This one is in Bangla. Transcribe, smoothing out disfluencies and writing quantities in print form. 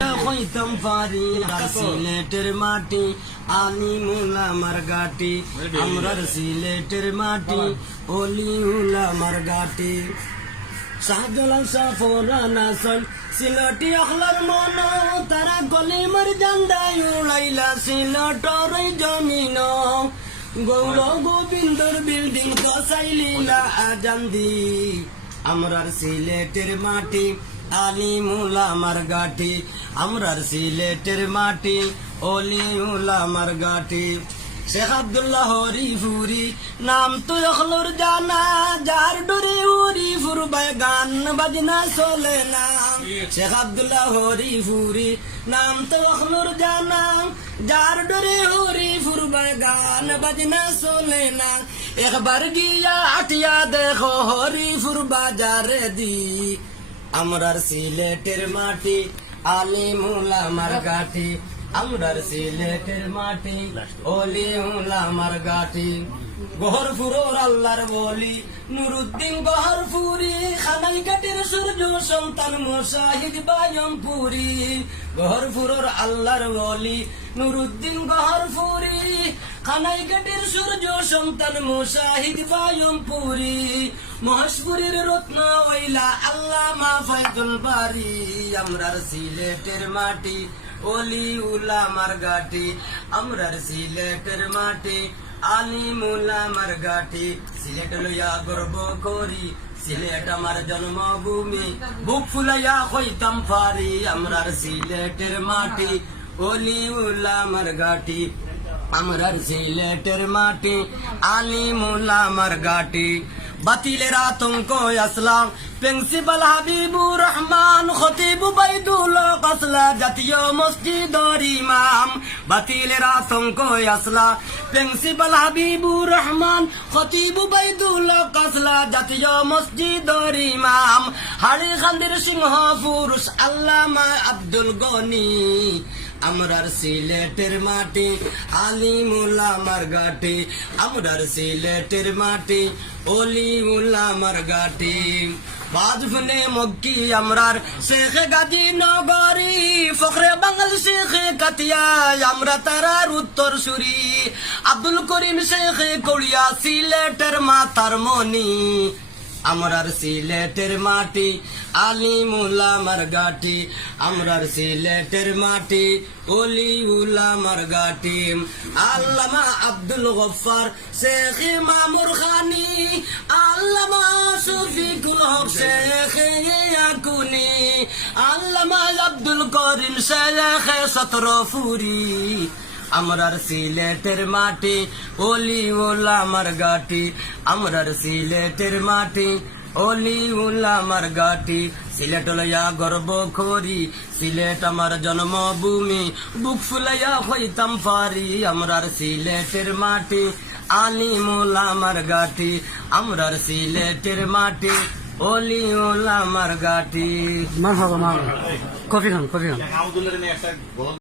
হইতাম পারি সিলেটের মাটি আলিমুলা মারগাটি আমরার সিলেটের মাটি অলিউলা মারগাটি শাহজালাল সাফরান আসল সিলেটি আখলার মন তারা গলি মার জান্দাই উড়াইলা সিলেটর জমিন গৌর গোবিন্দর বিল্ডিং কসাইলিলা আজান্দি আমরার সিলেটের মাটি আলিমুলা মারগাটি আমরার সিলেটের মাটি অলিউলা মারগাটি শেখ আব্দুল্লাহ হরিফুরি নাম তো অখলুর জানা যার ডুরি উরি ফুরবাই গান বাজনা চলে না শেখ আব্দুল্লাহ হরিফুরি নাম তো অখলুর জানা যার ডুরি উরি ফুরবাই গান বাজনা চলে না একবার গিয়া আটিয়া দেখো হরিফুর বাজারে দি আমরার সিলেটের মাটি আলিমুলা মারগাটি আমরার সিলেটের মাটি অলিউলা মারগাটি গহরপুরের আল্লাহর বলি নুরুদ্দিন গহরপুরি খানাইঘাটের সূর্য সন্তান মুশাহিদ বায়মপুরি গহরপুরের আল্লাহর বলি নুরুদ্দিন গহরপুরি খানাইঘাটের সূর্য সন্তান মুশাহিদ বায়মপুরি মহেশপুরের রত্ন ওইলা আল্লামা ফায়দুল বারি আমরার সিলেটের মাটি অলিউলা মারগাটি আমরার সিলেটের মাটি আলিমুলা মারগাটি সিলেট লইয়া গর্ব করি সিলেট আমার জন্মভূমি বুক ফুলাইয়া হইতাম পারি আমরার সিলেটের মাটি অলিউলা মারগাটি আমরার সিলেটের মাটি আলিমুলা মারগাটি বাতিলের আতঙ্ক আসলাম প্রিন্সিপাল হাবিবুর রহমান খতিব বাইদুল কাসলা জাতীয় মসজিদের ইমাম বাতিলের আতঙ্ক আসলা প্রিন্সিপাল হাবিবুর রহমান খতিব বাইদুল কাসলা জাতীয় মসজিদের ইমাম হাড়ি খান্দির সিংহ পুরুষ আল্লামা আব্দুল গনি আমরার সিলেটের মাটি আলিমুলা মারগাটি আমরার সিলেটের মাটি অলিউলা মারগাটি বাজফুনে মক্কি আমরার শেখ গাজী নগরী ফখরে বাঙাল শেখ কাতিয়া আমরা তারার উত্তর সুরি আব্দুল করিম শেখ কড়িয়া সিলেটের মাথার মনি আমরার সিলেটের মাটি আলিমুলা মারগাটি আমরার সিলেটের মাটি অলিউলা মারগাটি আল্লামা আব্দুল গফফার শেখ মামুর খানি আল্লামা শফিকুল হক শেখ ইয়াকুনি আল্লামা আব্দুল করিম শেখ সতরফুরি আমরার সিলেটের মাটি অলিউলা মারগাটি আমরার সিলেটের মাটি অলিউলা মারগাটি সিলেট লইয়া গর্ব করি সিলেট আমার জন্মভূমি বুক ফুলাইয়া হইতাম পারি আমরার সিলেটের মাটি আলিমুলা মারগাটি আমরার সিলেটের মাটি অলিউলা মারগাটি মার কফি খান